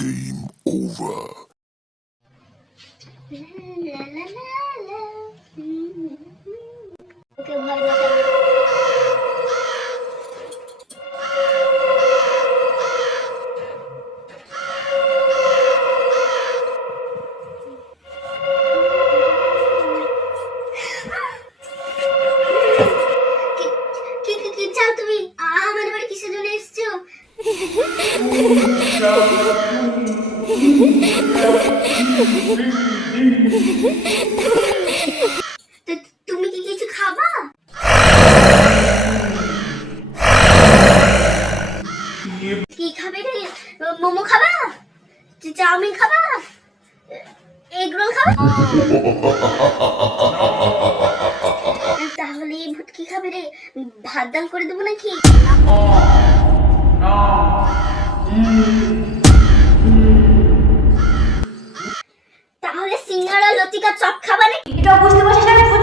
Game over. ওকে ভয় দেখাবো। কি চাও তুমি? আমাদের বাড়ি কিসের জন্য এসেছো? তুমি কি কিছু খাবা? কি খাবে রে? মোমো খাবা? চাউমিন খাবা? এগ রোল খাবা? তাহলে এই ভূত কি খাবে রে? ভাত ডাল করে দেবো নাকি? তাহলে সিঙ্গাড়া লতিকা চপ খাবা নাকি? এটা বুঝতে পারছিস না?